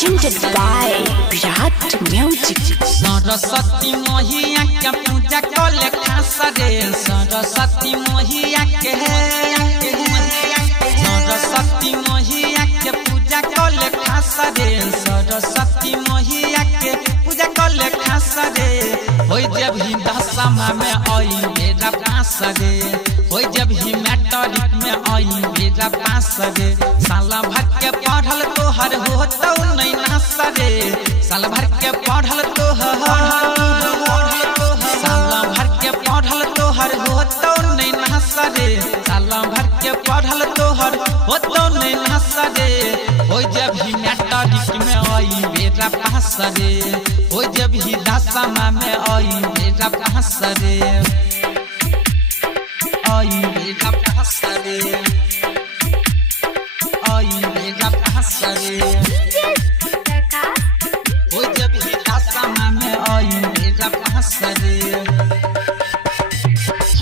presented by Virat Music. Saraswati मैया के पूजा कले खास रे सरस्वती मैया के सरस्वती मैया के पूजा कले खास रे सरस्वती मैया के पूजा कले खास रे होई जब ही दशमा में आई मेरा पास रे होई जब ही मैट्रिक में आई मेरा पास रे साल भर के पढ़ल तोहर होतौ नहीं नास रे साल भर के पढ़ल तोहर साल भर के पढ़ल तोहर होतौ नहीं नास रे साल भर के पढ़ल तोहर होतौ नहीं नास रे होई जब ही मैट्रिक में आई मेरा पास रे होई जब ही दशमा में आई मेरा पास रे आई मेरा पास रे आई मेरा पास रे होई जब ही दशमा में आई मेरा पास रे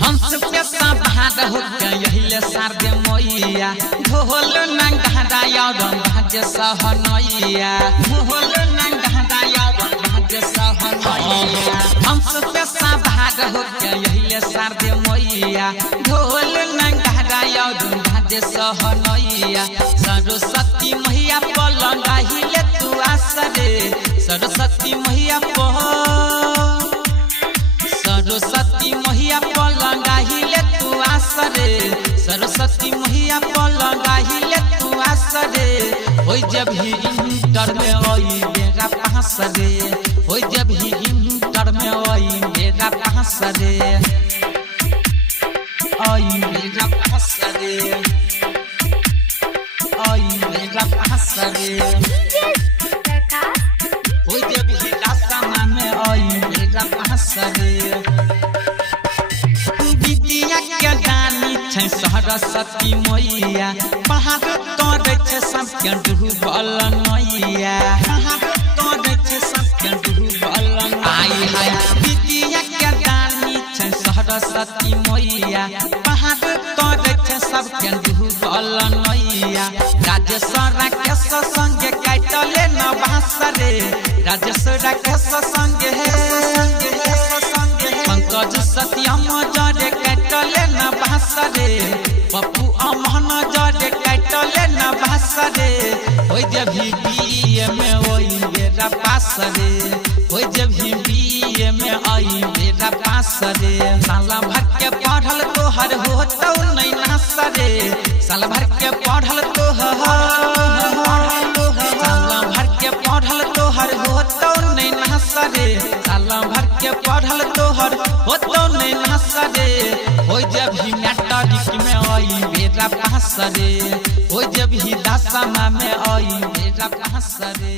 हंस के सभाद हो गया यही ले शारदे मैया ढोल नंगा यादव भाग्य सहनैया ढोल नंगा यादव भाग्य सहनैया हंस के सभाद हो गया यही ले शारदे मैया ढोल नंगा यादव भाग्य सहनैया सरस्वती मैया पलंगा हिले तू आसरे सरस्वती मैया सरस्वती मैया पलंगा हिले तू आसरे सरस्वती मैया पलंगा हिले तू आसरे होई जब ही इंटर में आई मेरा पास रे होई जब ही इंटर में आई मेरा पास रे आई मेरा पास रे आई मेरा पास रे होई जब ही दशमा में आई मेरा पास रे विद्या के दानी छै सरस्वती मैया पहाड़ तोड़े छै सबके डूबल नैया पहाड़ तोड़े छै सबके डूबल आई हाय विद्या के दानी छै सरस्वती मैया पहाड़ तोड़े छै सबके डूबल नैया राजेश्वर के संग काटले न बास रे राजेश्वर के संग पंकज सत्यम जरे काटले न बास रे पप्पू अमन जरे काटले न बास रे होई जब ही बीए में होई मेरा पास रे होई जब ही बीए में आई मेरा पास रे साल भर के पढ़ल तोहर होतौ नहीं नास रे साल भर के पढ़ल तोहर साल भर के पढ़ल तोहर होतौ नहीं नास रे साल भर के पढ़ल तोहर होतौ नहीं नास रे होई जब ही मैट्रिक में आई मेरा पास रे होई जब ही दशमा में आई मेरा पास रे।